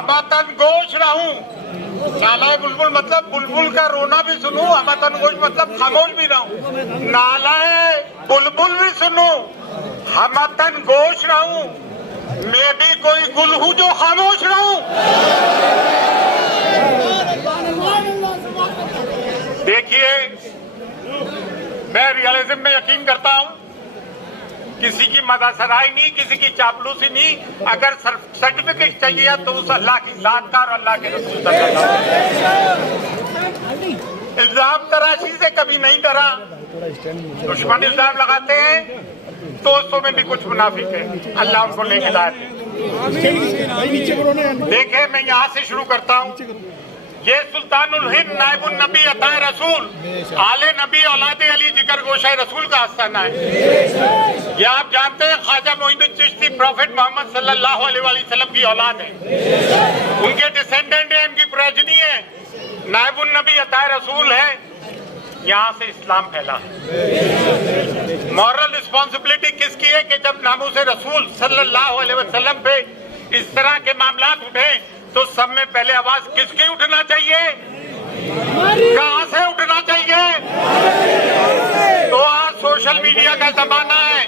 हमतन गोश रहूं, नालाए बुलबुल मतलब बुलबुल का रोना भी सुनूं, हमतन गोश मतलब खामोश भी रहूं। नालाए बुलबुल भी सुनूं, हमतन गोश रहूं, मैं भी कोई गुल हूं जो खामोश रहूं। देखिए, मैं रियलिज्म में यकीन करता हूं, किसी की मदासराई नहीं, किसी की चापलूसी नहीं। अगर सर्टिफिकेट चाहिए तो उस अल्लाह की जात का और अल्लाह के रसूल का। इल्जाम तराशी से कभी नहीं डरा। दुश्मन इल्जाम लगाते हैं, दोस्तों में भी कुछ मुनाफिक है, अल्लाह उनको लेके हिदायत दे। देखे, मैं यहाँ से शुरू करता हूँ। ये सुल्तानुल हिंद नायबुन नबी अताए रसूल आले नबी औलादे अली जिगर गोशाए रसूल का आस्थाना है। ये आप जानते हैं, ख्वाजा मोइनुद्दीन चिश्ती प्रॉफेट मोहम्मद सल्लल्लाहु अलैहि वसल्लम की औलाद है, उनके डिसेंडेंट है, उनकी प्रोजनी है, नायबुन नबी अताए रसूल है। यहाँ से इस्लाम फैला है। मॉरल रिस्पॉन्सिबिलिटी किसकी है कि जब नामूसे रसूल सल्लल्लाहु अलैहि वसल्लम पे इस तरह के मामलात उठे तो सब में पहले आवाज किसकी उठना चाहिए, कहां से उठना चाहिए? तो आज सोशल मीडिया का जमाना है।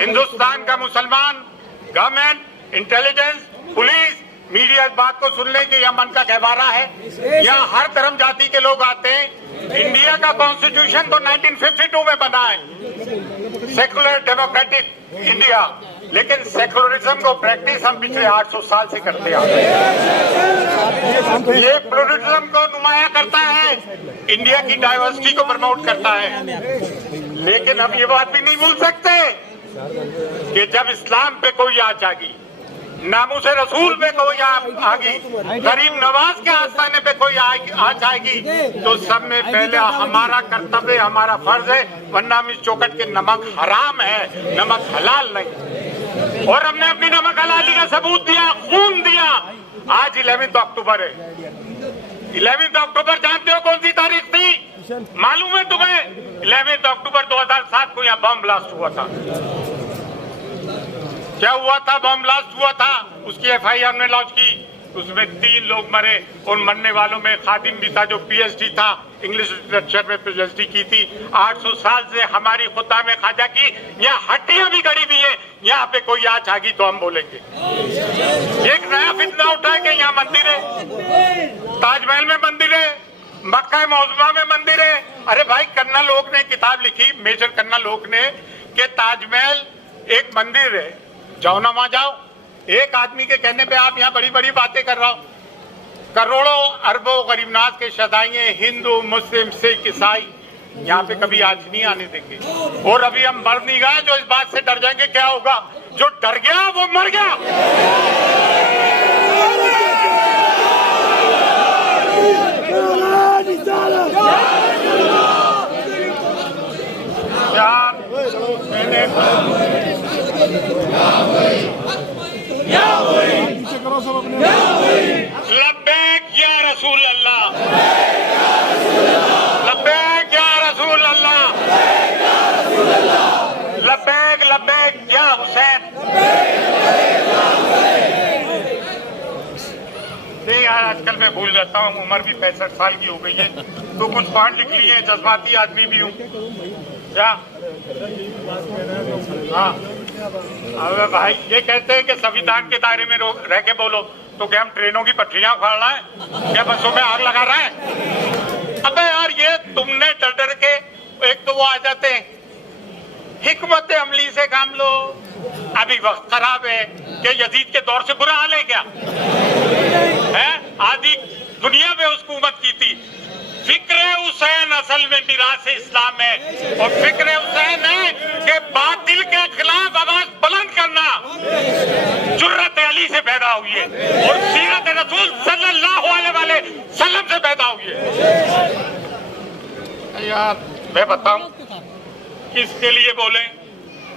हिंदुस्तान का मुसलमान, गवर्नमेंट, इंटेलिजेंस, पुलिस, मीडिया इस बात को सुन ले कि यह मन का गहवारा है। यहाँ हर धर्म जाति के लोग आते हैं। इंडिया का कॉन्स्टिट्यूशन तो 1952 में बना है, सेकुलर डेमोक्रेटिक इंडिया, लेकिन सेकुलरिज्म को प्रैक्टिस हम पिछले 800 साल से करते आ रहे हैं। ये प्लूरलिज्म को नुमाया करता है, इंडिया की डाइवर्सिटी को प्रमोट करता है। लेकिन हम ये बात भी नहीं भूल सकते कि जब इस्लाम पे कोई आँच जागी, नामूसे रसूल पे कोई आगी, गरीब नवाज के आस्थाने पे कोई आँच आएगी, तो सब में पहले हमारा कर्तव्य, हमारा फर्ज है, वरना हम इस चौखट के नमक हराम है, नमक हलाल नहीं। और हमने अपनी नमक हलाली का सबूत दिया, खून दिया। आज 11 अक्टूबर है। 11 अक्टूबर जानते हो कौन सी तारीख थी? मालूम है तुम्हें? 11 अक्टूबर 2007 को यहाँ बम ब्लास्ट हुआ था। क्या हुआ था? बम ब्लास्ट हुआ था। उसकी FIR ने लॉन्च की, उसमें 3 लोग मरे। उन मरने वालों में खादिम भी था जो PhD था, इंग्लिश लिटरेचर में PhD की थी। 800 साल से हमारी खुदा में खाजा की यहाँ हड्डियां भी गड़ी हुई है। यहाँ पे कोई आँच आगी तो हम बोलेंगे। एक नया फितना उठा है कि यहाँ मंदिर है, ताजमहल में मंदिर है, मक्का मौजमा में मंदिर है। अरे भाई, कन्ना लोग ने किताब लिखी, मेजर कन्ना लोग ने, कि ताजमहल एक मंदिर है, जाओ ना वहां जाओ। एक आदमी के कहने पे आप यहाँ बड़ी बड़ी बातें कर रहा हो। करोड़ों अरबों गरीबनाज के शदाइए, हिंदू, मुस्लिम, सिख, ईसाई यहाँ पे कभी आज नहीं आने देंगे। और अभी हम मर नहीं गए जो इस बात से डर जाएंगे क्या होगा। जो डर गया वो मर गया। लब्बैक या रसूल अल्लाह, लब्बैक या रसूल अल्लाह, लब्बैक लब्बैक या हुसैन। नहीं यार, आजकल मैं भूल जाता हूँ, उम्र भी 65 साल की हो गई है, तो कुछ पॉइंट लिख लिए, जज्बाती आदमी भी हूँ क्या? हाँ, अब भाई ये कहते हैं कि संविधान के दायरे में रह के बोलो, तो क्या हम ट्रेनों की पटरियां उखाड़ रहा है, क्या बसों में आग लगा रहा है? अबे यार, ये तुमने डर डर के, एक तो वो आ जाते हैं, हिकमत अमली से काम लो। अभी वक्त खराब है कि यजीद के दौर से बुरा हाल है क्या? है आदि दुनिया में उसको हुकूमत की थी। फिक्र हुसैन असल में मिरास इस्लाम है, और फिक्र हुसैन है कि बातिल के खिलाफ आवाज बुलंद करना जुर्रत अली से पैदा हुई है, और सीरत रसूल सल्लल्लाहु अलैहि वसल्लम से पैदा हुई है। यार मैं बताऊं किसके लिए बोले?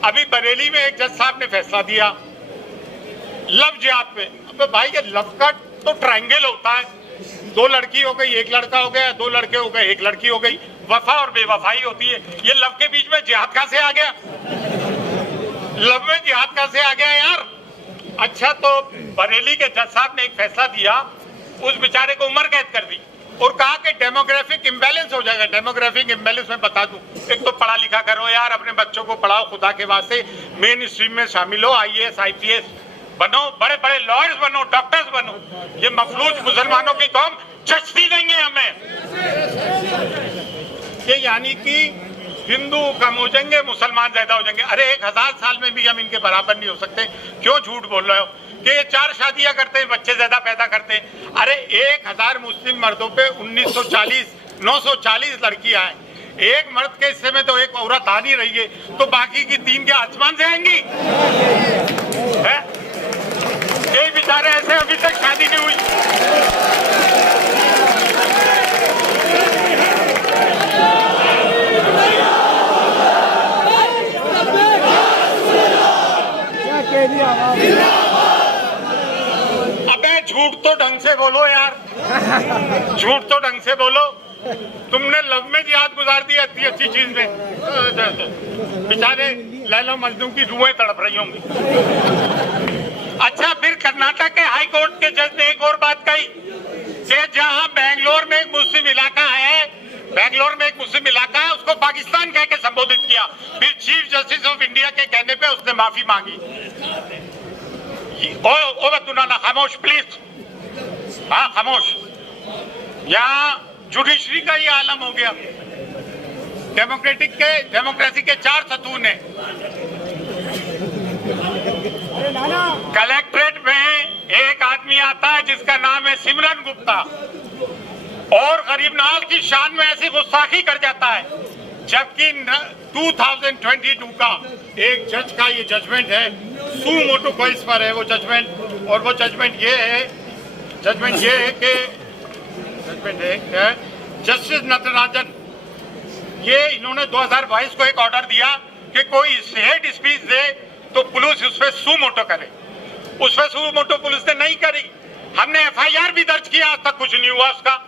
अभी बरेली में एक जज साहब ने फैसला दिया लव जिहाद पे। अबे भाई, ये लव का तो ट्रायंगल होता है, 2 लड़की हो गई, 1 लड़का हो गया, 2 लड़के हो गए, 1 लड़की हो गई। वफा और बेवफाई होती है। ये लव के बीच में जिहाद कहां से आ गया? लव में जिहाद कहां से आ गया यार? अच्छा, तो बरेली के जज साहब ने एक फैसला दिया, उस बेचारे को उम्र कैद कर दी और कहा कि डेमोग्राफिक इम्बैलेंस हो जाएगा। डेमोग्राफिक इम्बैलेंस में बता दूं, एक तो पढ़ा लिखा करो यार, अपने बच्चों को पढ़ाओ, खुदा के वास्ते मेन स्ट्रीम में शामिल हो, IAS IPS बनो, बड़े बड़े लॉयर्स बनो, डॉक्टर्स बनो। ये मफलूज मुसलमानों की कौम जचती नहीं है हमें। ये यानी कि हिंदू कम हो जाएंगे, मुसलमान ज्यादा हो जाएंगे। अरे 1000 साल में भी हम इनके बराबर नहीं हो सकते। क्यों झूठ बोल रहे हो कि ये 4 शादियां करते हैं, बच्चे ज्यादा पैदा करते हैं? अरे 1000 मुस्लिम मर्दों पे 940 लड़कियां हैं। एक मर्द के हिस्से में तो एक औरत आ नहीं रही है, तो बाकी की 3 के आसमान से आएंगी? ये बेचारे ऐसे अभी तक शादी नहीं हुई। अबे झूठ तो ढंग से बोलो यार, झूठ तो ढंग से बोलो। तुमने लव में जिहाद गुजार दी इतनी अच्छी चीज में, बेचारे लैला मजनू की रूहें तड़प रही होंगी। अच्छा, फिर कर्नाटक के हाई कोर्ट के जज ने एक और बात कही कि जहां बेंगलोर में एक मुस्लिम इलाका है, उसको पाकिस्तान कह के संबोधित किया। फिर चीफ जस्टिस ऑफ इंडिया के कहने पे उसने माफी मांगी। ओ बतुनाना खामोश प्लीज, हाँ खामोश। यहाँ जुडिशरी का ये आलम हो गया। डेमोक्रेसी के 4 सतून है। कलेक्ट्रेट में एक आदमी आता है जिसका नाम है सिमरन गुप्ता, और गरीब नवाज की शान में ऐसी गुस्ताखी कर जाता है, जबकि 2022 का एक जज का ये जजमेंट है, सू मोटो केस पर है वो जजमेंट। और वो जजमेंट ये है कि जस्टिस नटराजन, ये इन्होंने 2022 को एक ऑर्डर दिया कि कोई हेट स्पीच दे तो पुलिस उस पर सू मोटो करे। उस पर सू मोटो पुलिस ने नहीं करी। हमने FIR भी दर्ज किया, आज तक कुछ नहीं हुआ उसका।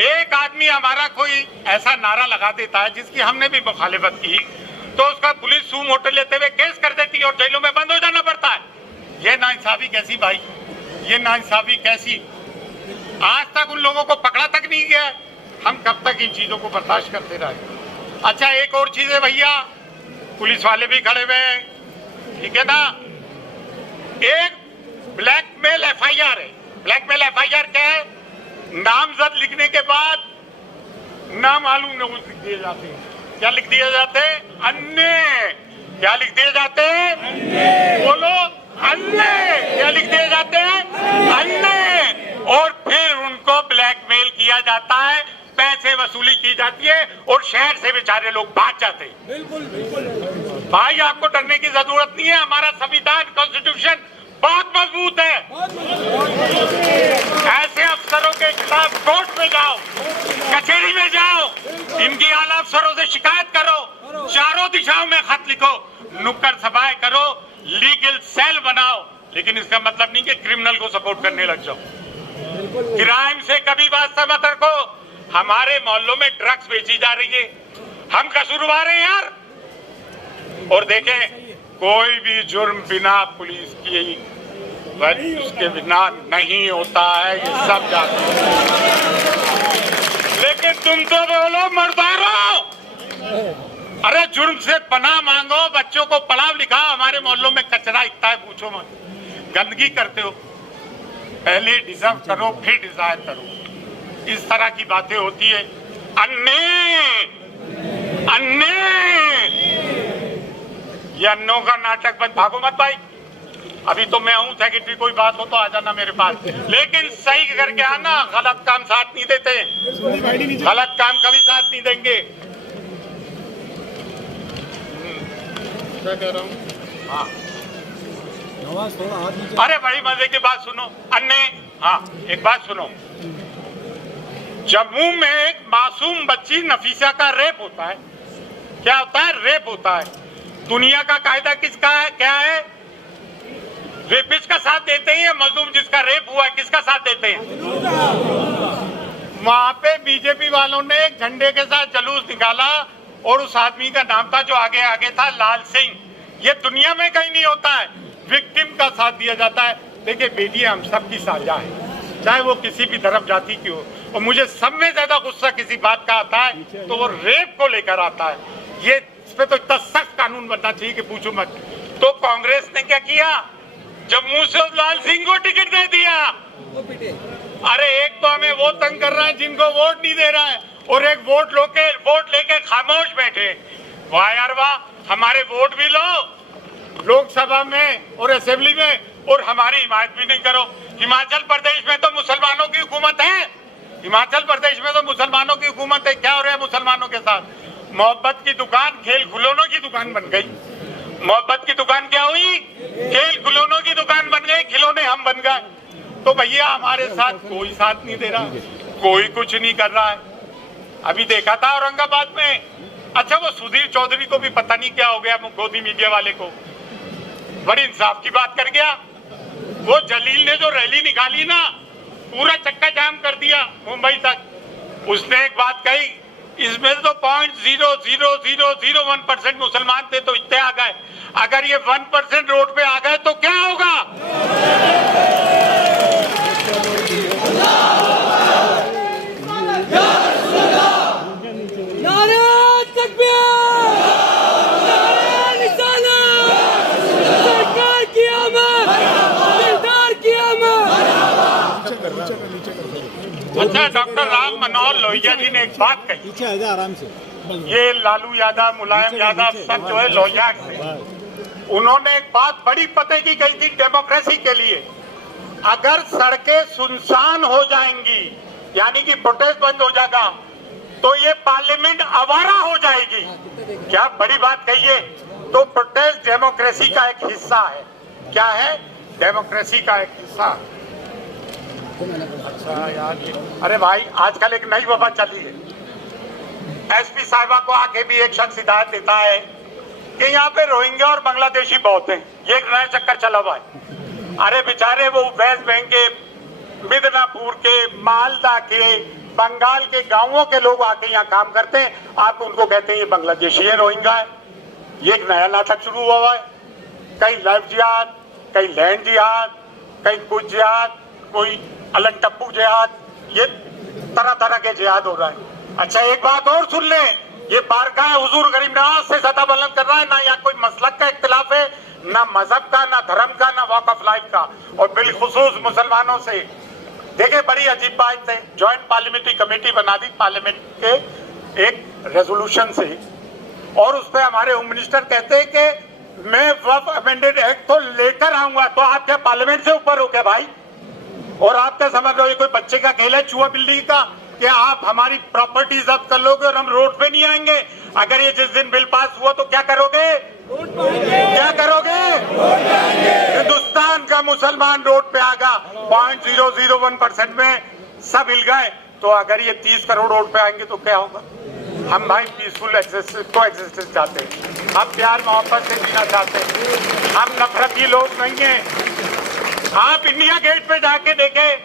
एक आदमी हमारा कोई ऐसा नारा लगा देता है जिसकी हमने भी मुखालिफत की, तो उसका पुलिस सू मोटो लेते हुए केस कर देती है और जेलों में बंद हो जाना पड़ता है। ये नाइंसाफी कैसी भाई, ये नाइंसाफी कैसी? आज तक उन लोगों को पकड़ा तक नहीं गया। हम कब तक इन चीजों को बर्दाश्त करते रहे? अच्छा, एक और चीज है भैया, पुलिस वाले भी खड़े हुए हैं, ठीक है ना। एक ब्लैकमेल FIR है। ब्लैकमेल FIR क्या है? नामजद लिखने के बाद नामालूम नोटिस लिख दिए जाते हैं। क्या लिख दिए जाते हैं? अन्य। क्या लिख दिए जाते हैं? बोलो, अन्य। क्या लिख दिए जाते हैं? अन्य। और फिर उनको ब्लैकमेल किया जाता है, पैसे वसूली की जाती है और शहर से बेचारे लोग भाग जाते हैं। बिल्कुल भाई, आपको डरने की जरूरत नहीं है। हमारा संविधान, कॉन्स्टिट्यूशन बहुत मजबूत है। ऐसे अफसरों के खिलाफ कोर्ट में जाओ, कचहरी में जाओ, इनकी आला अफसरों से शिकायत करो, चारों दिशाओं में खत लिखो, नुक्कड़ सभाएं करो, लीगल सेल बनाओ। लेकिन इसका मतलब नहीं कि क्रिमिनल को सपोर्ट करने लग जाओ। क्राइम से कभी वास्ता मत रखो। हमारे मोहल्लों में ड्रग्स बेची जा रही है, हम कसूरवार हैं यार। और देखें, कोई भी जुर्म बिना पुलिस की उसके बिना नहीं होता है, ये सब जानते हैं। लेकिन तुम तो बोलो मर्दारो, अरे जुर्म से पनाह मांगो, बच्चों को पढ़ाओ लिखाओ। हमारे मोहल्लों में कचरा इतना है, पूछो मत। गंदगी करते हो, पहले डिजर्व करो फिर डिजायर करो, इस तरह की बातें होती है। ये अन्नों का नाटक बंद। भागो मत भाई, अभी तो मैं हूं सेक्रेटरी, कोई बात हो तो आ जाना मेरे पास, लेकिन सही करके आना। गलत काम साथ नहीं देते, गलत काम कभी साथ नहीं देंगे। क्या कह रहा हूँ? हाँ, अरे बड़ी मजे की बात सुनो। हाँ, एक बात सुनो। जम्मू में एक मासूम बच्ची नफीसा का रेप होता है। क्या होता है? रेप होता है। दुनिया का कायदा किसका है? क्या है? रेपिस्ट का साथ देते हैं या मजलूम जिसका रेप हुआ है किसका साथ देते हैं? वहां पे बीजेपी वालों ने एक झंडे के साथ जुलूस निकाला और उस आदमी का नाम था जो आगे आगे था, लाल सिंह। ये दुनिया में कहीं नहीं होता है। विक्टिम का साथ दिया जाता है। देखिए बेटियां हम सबकी साझा है, चाहे वो किसी भी धर्म जाति की हो। और मुझे सब में ज्यादा गुस्सा किसी बात का आता है तो वो रेप को लेकर आता है। ये इस पे तो इतना सख्त कानून बनना चाहिए कि पूछो मत। तो कांग्रेस ने क्या किया, जम्मू से लाल सिंह को टिकट दे दिया। अरे एक तो हमें वो तंग कर रहा है जिनको वोट नहीं दे रहा है, और एक वोट लेके खामोश बैठे। वाह यार वाह, हमारे वोट भी लो लोकसभा में और असेंबली में, और हमारी हिमायत भी नहीं करो। हिमाचल प्रदेश में तो मुसलमानों की हुकूमत है, हिमाचल प्रदेश में तो मुसलमानों की हुकूमत है। क्या हो रहा है मुसलमानों के साथ? मोहब्बत की दुकान खेल खिलौनों की दुकान बन गई। मोहब्बत की दुकान क्या हुई? खेल खिलौनों की दुकान बन गई, खिलौने हम बन गए। तो भैया हमारे साथ कोई साथ नहीं दे रहा, कोई कुछ नहीं कर रहा है। अभी देखा था औरंगाबाद में, अच्छा वो सुधीर चौधरी को भी पता नहीं क्या हो गया, गोदी मीडिया वाले को, बड़ी इंसाफ की बात कर गया। वो जलील ने जो रैली निकाली ना, पूरा चक्का जाम कर दिया मुंबई तक। उसने एक बात कही, इसमें तो 0.00001% मुसलमान थे तो इतने आ गए, अगर ये 1% रोड पे आ गए तो क्या होगा? अच्छा, डॉक्टर राम मनोहर लोहिया जी ने एक बात कही, आराम से, ये लालू यादव, मुलायम यादव सब जो है लोहिया से, उन्होंने एक बात बड़ी पते की कही थी डेमोक्रेसी के लिए। अगर सड़कें सुनसान हो जाएंगी, यानी कि प्रोटेस्ट बंद हो जाएगा, तो ये पार्लियामेंट आवारा हो जाएगी। क्या बड़ी बात कही है। तो प्रोटेस्ट डेमोक्रेसी का एक हिस्सा है। क्या है? डेमोक्रेसी का एक हिस्सा। अच्छा यार, अरे भाई आजकल एक नई वबा चली है। एसपी साहिबा को आके भी एक शख्स हिदायत देता है कि यहाँ पे रोहिंग्या और बांग्लादेशी बहुत हैं। ये एक नया चक्कर चला हुआ है। अरे बेचारे वो वेस्ट बंगाल के, मिदनापुर के, मालदा के, बंगाल के गांवों के लोग आके यहाँ काम करते हैं, आप उनको कहते हैं ये बांग्लादेशी है, रोहिंग्या है। ये एक नया नाटक शुरू हुआ है। कहीं लाइफ जिहाद, कहीं लैंड जिहाद, कहीं कुछ जिहाद, कोई अलन टप्पू जिहाद, ये तरह तरह के जिहाद हो रहा है। अच्छा एक बात और सुन ले, ये बारगाह हुजूर गरीब नवाज से सदा बुलंद कर रहा है। ना यहाँ कोई मसलक का इख्तिलाफ है, ना मजहब का, ना धर्म का, ना वॉक ऑफ लाइफ का, और बिलखुसूस मुसलमानों से। देखिए बड़ी अजीब बात है, ज्वाइंट पार्लियामेंट्री कमेटी बना दी पार्लियामेंट के एक रेजोल्यूशन से, और उस पर हमारे होम मिनिस्टर कहते हैं कि मैं वक्फ अमेंडेड एक्ट तो लेकर आऊंगा। तो आप क्या पार्लियामेंट से ऊपर हो क्या भाई? और आप क्या समझ रहे हो ये कोई बच्चे का खेल है, चूहा बिल्ली का, कि आप हमारी प्रॉपर्टी जब्त कर लोगे और हम रोड पे नहीं आएंगे? अगर ये जिस दिन बिल पास हुआ तो क्या करोगे? क्या करोगे? हिंदुस्तान का मुसलमान रोड पे आएगा। 0.001% में सब हिल गए, तो अगर ये 30 करोड़ रोड पे आएंगे तो क्या होगा? हम भाई पीसफुल कोएग्जिस्टेंस चाहते हैं, हम प्यार मोहब्बत से जीना चाहते हैं, हम नफरती लोग नहीं हैं। आप इंडिया गेट पे जाके देखें,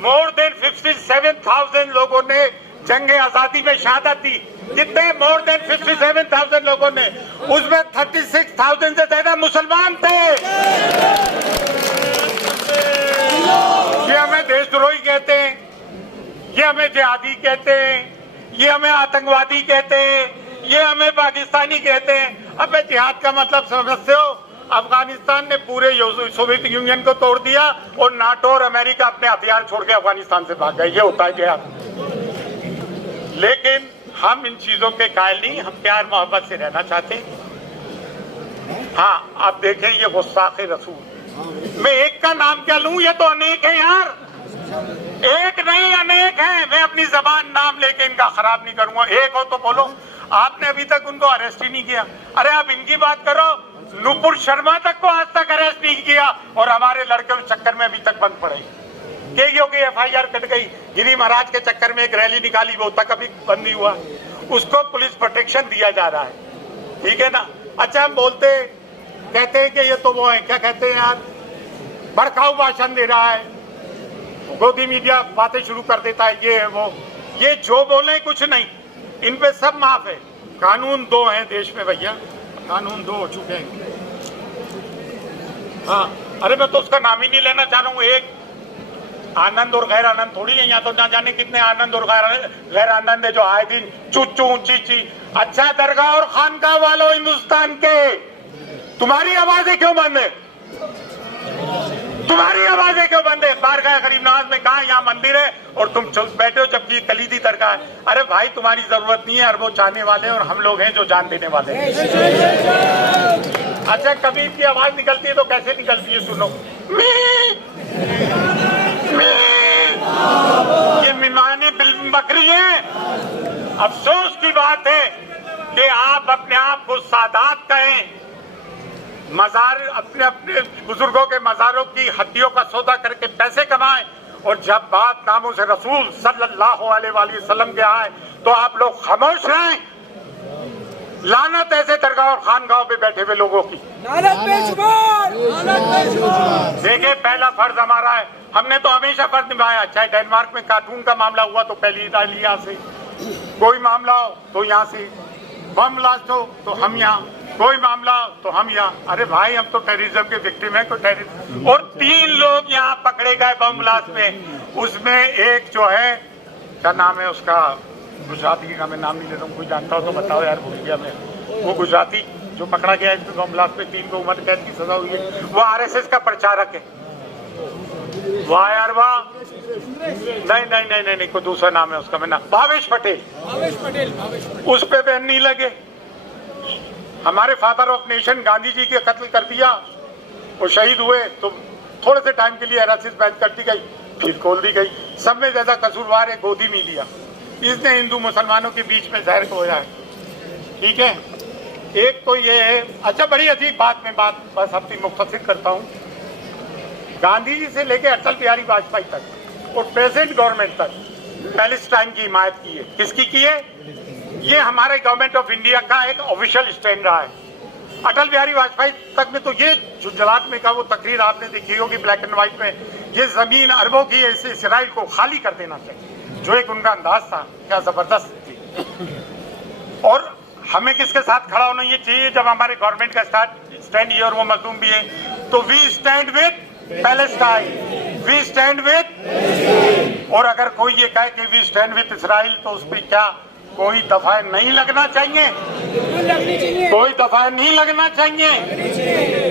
मोर देन 57,000 लोगों ने जंग आजादी में शहादत दी। कितने? मोर देन 57,000 लोगों ने, उसमें 36,000 से ज्यादा मुसलमान थे। ये हमें देशद्रोही कहते हैं, ये हमें जिहादी कहते हैं, ये हमें आतंकवादी कहते हैं, ये हमें पाकिस्तानी कहते हैं। अब जिहाद का मतलब समझते हो? अफगानिस्तान ने पूरे सोवियत यूनियन को तोड़ दिया और नाटो और अमेरिका अपने हथियार छोड़ के अफगानिस्तान से भाग गए। ये होता है जिहाद। लेकिन हम इन चीजों के कायल नहीं, हम प्यार मोहब्बत से रहना चाहते हैं। हाँ, आप देखें ये गुस्ताखे रसूल, मैं एक का नाम क्या लूं? ये तो अनेक है यार, एक नहीं अनेक है। मैं अपनी जबान नाम लेके इनका खराब नहीं करूंगा। एक हो तो बोलो। आपने अभी तक उनको अरेस्ट ही नहीं किया। अरे आप इनकी बात करो, नुपुर शर्मा तक को आज तक अरेस्ट नहीं किया, और हमारे लड़के उस चक्कर में अभी तक बंद पड़े। केईओ की FIR कट गई। गिरी महाराज के चक्कर में एक रैली निकाली, वो तक अभी बंद नहीं हुआ, उसको पुलिस प्रोटेक्शन दिया जा रहा है। ठीक है ना? अच्छा हम बोलते कहते हैं कि ये तो वो है, क्या कहते हैं यार, भड़काऊ भाषण दे रहा है, गोदी मीडिया बातें शुरू कर देता है, ये है वो। ये जो बोले कुछ नहीं, इन पे सब माफ है। कानून 2 हैं देश में भैया, कानून 2 हो चुके हैं। हाँ, अरे मैं तो उसका नाम ही नहीं लेना चाह रहा हूँ। एक आनंद और गैर आनंद थोड़ी है यहाँ, तो ना जाने कितने आनंद और गैर आनंद है जो आए दिन चू ची। अच्छा, दरगाह और खानकाह वालों हिंदुस्तान के, तुम्हारी आवाजें क्यों बंद है? तुम्हारी आवाजें क्यों बंद है? बारगाह गरीब नवाज में कहा यहाँ मंदिर है और तुम चुप बैठे हो जबकि कलीदी दरगाह है। अरे भाई, तुम्हारी जरूरत नहीं है, अरबों चाहने वाले और हम लोग हैं जो जान देने वाले हैं। अच्छा, कबीर की आवाज निकलती है तो कैसे निकलती है? सुनो, ये मिमाने बकरी है। अफसोस की बात है कि आप अपने आप को सादात कहें, मजार अपने अपने बुजुर्गों के मजारों की हड्डियों का सौदा करके पैसे कमाएं, और जब बात नामों से रसूल सल्लल्लाहु अलैहि वसल्लम के आए तो आप लोग खामोश रहें। लानत ऐसे दरगाह और खानगाहों पे बैठे हुए लोगों की। देखिए, पहला फर्ज हमारा है, हमने तो हमेशा फर्ज निभाया। चाहे डेनमार्क में कार्टून का मामला हुआ तो पहली इटालिया से, कोई मामला हो तो यहाँ से, बम ब्लास्ट हो तो हम यहाँ, कोई मामला हो तो हम यहाँ। अरे भाई, हम तो टेररिज्म के विक्टिम है, कोई टेररिज्म। और 3 लोग यहाँ पकड़े गए बम ब्लास्ट में। उसमें एक जो है, क्या नाम है उसका, गुजराती का मैं नाम नहीं लेता हूँ, कोई जानता हो तो बताओ यार, भूल गया मैं। वो गुजराती जो पकड़ा गया इसमें बम ब्लास्ट में, 3 को उम्र कैद की सजा हुई है, वो आरएसएस का प्रचारक है। वाह यार वाह, नहीं, कोई दूसरा नाम है उसका, मैं नाम, भावेश पटेल। उस पे बैन नहीं लगे। हमारे father of nation Gandhi ji के कत्ल कर दिया, वो शहीद हुए तो थोड़े से टाइम के लिए आरएसएस बैन कर दी गई, फिर खोल दी गई। सब में ज्यादा कसूरवार है गोदी मीडिया, इसने हिंदू मुसलमानों के बीच में जहर खोया है। ठीक है, एक तो ये है। अच्छा, बड़ी अजीब बात में बात बस अपनी मुख्तसर करता हूँ। गांधी जी से लेकर अटल बिहारी वाजपेयी तक और प्रेजेंट गवर्नमेंट तक पैलेस्टाइन की हिमायत की है। किसकी की है? ये हमारे गवर्नमेंट ऑफ इंडिया का एक ऑफिशियल स्टैंड रहा है। अटल बिहारी वाजपेयी तक में तो ये गुजरात में का वो तकरीर आपने देखी होगी ब्लैक एंड व्हाइट में, ये जमीन अरबों की है, इसे इसराइल को खाली कर देना चाहिए, जो एक उनका अंदाज था, क्या जबरदस्त थी। और हमें किसके साथ खड़ा होना ये चाहिए जब हमारे गवर्नमेंट का स्टैंड ये और वो मजलूम भी है, तो we stand with Palestine, we stand with. और अगर कोई ये कहे कि वी स्टैंड विद इसराइल, तो उस पर क्या कोई दफा नहीं लगना चाहिए? कोई दफा नहीं लगना चाहिए।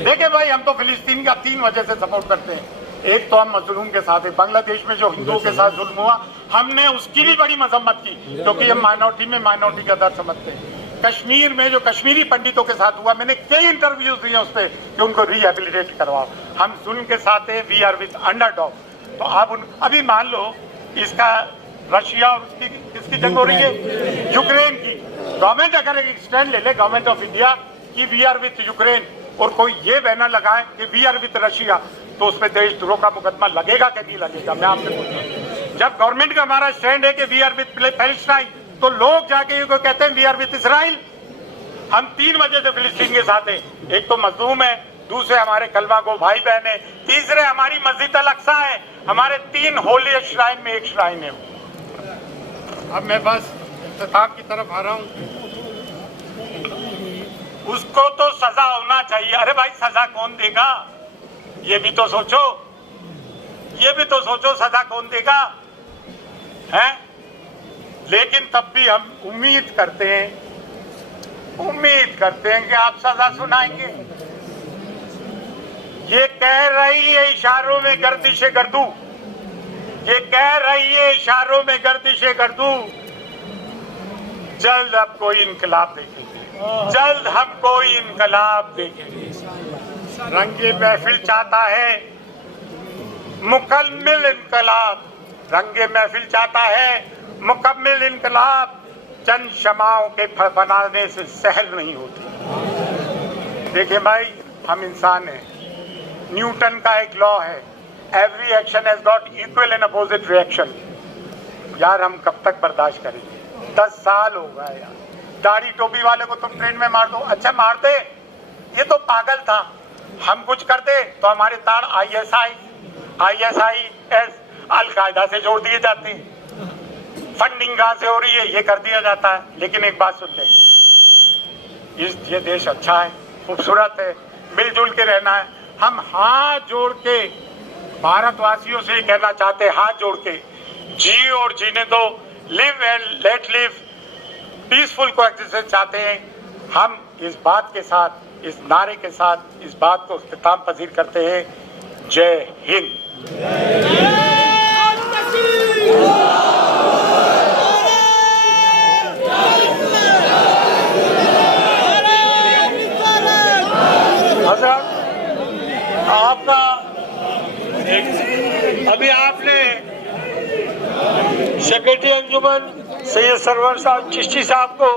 देखिए भाई, हम तो फिलिस्तीन का 3 वजह से सपोर्ट करते हैं। एक तो हम मजलूम के साथ है, बांग्लादेश में जो हिंदुओं के साथ जुल्म हुआ हमने उसकी भी बड़ी मजम्मत की, क्योंकि हम माइनॉरिटी में माइनॉरिटी का दर्द समझते हैं। कश्मीर में जो कश्मीरी पंडितों के साथ हुआ, मैंने कई इंटरव्यूज दिए उस पर कि उनको रिहेबिलिटेट करवाओ। हम जुल्म के साथ है, वी आर विद अंडरडॉग। तो आप अभी मान लो इसका रशिया और किसकी जंग हो रही है? यूक्रेन की। गवर्नमेंट अगर एक स्टैंड ले ले, गवर्नमेंट ऑफ इंडिया की वी आर विद यूक्रेन, और कोई ये बैनर लगाए कि वी आर विद रशिया, तो उस पर देशद्रोह का मुकदमा लगेगा कि नहीं लगेगा? मैं आपसे पूछूं। जब गवर्नमेंट का हमारा स्टैंड है कि वी आर विद पैलेस्टाइन, तो लोग जाके को कहते हैं वी आर विद इसराइल। हम 3 वजह से फिलिस्तीन के साथ हैं। एक तो मजलूम है, दूसरे हमारे कलमा गो भाई बहन है, तीसरे हमारी मस्जिद अल अक्सा है। हमारे 3 होली श्राइन में एक श्राइन है। अब मैं बस इख्तिताम की तरफ आ रहा हूँ। उसको तो सजा होना चाहिए। अरे भाई, सजा कौन देगा? ये भी तो सोचो, ये भी तो सोचो, सजा कौन देगा? हैं? लेकिन तब भी हम उम्मीद करते हैं कि आप सजा सुनाएंगे। ये कह रही है इशारों में गर्दिशे गर्दू, ये कह रही है इशारों में गर्दिशे गर्दू। जल्द अब कोई इनकलाब देखेंगे, जल्द हम कोई इनकलाब देखेंगे। रंगे महफिल चाहता है मुकम्मिल इनकलाब, रंगे महफिल चाहता है मुकम्मिल इनकलाब। चंद शमाओं के फनाने से सहल नहीं होती। देखिए भाई, हम इंसान हैं। न्यूटन का एक लॉ है, every action has got equal and opposite reaction. यार, हम कब तक बर्दाश्त करेंगे? 10 साल हो गए यार। दाढ़ी टोपी वाले को तुम ट्रेन में मार दो, अच्छा मार दे, ये तो पागल था। हम कुछ करते तो हमारे तार ISIS अल-कायदा से जोड़ दिए जाते हैं। फंडिंग कहाँ से हो रही है, ये कर दिया जाता है। लेकिन एक बात सुन ले, ये देश अच्छा है, खूबसूरत है, मिलजुल के रहना है। हम हाथ जोड़ के भारतवासियों से कहना चाहते हैं, हाथ जोड़ के, जिए और जीने दो, live and let live, peaceful coexistence चाहते हैं। हम इस बात के साथ, इस नारे के साथ इस बात को इख्तिताम पजीर करते हैं। जय हिंद। आपका अभी आपने सेक्रेटरी अंजुमन सैयद सरवर साहब चिश्ती साहब को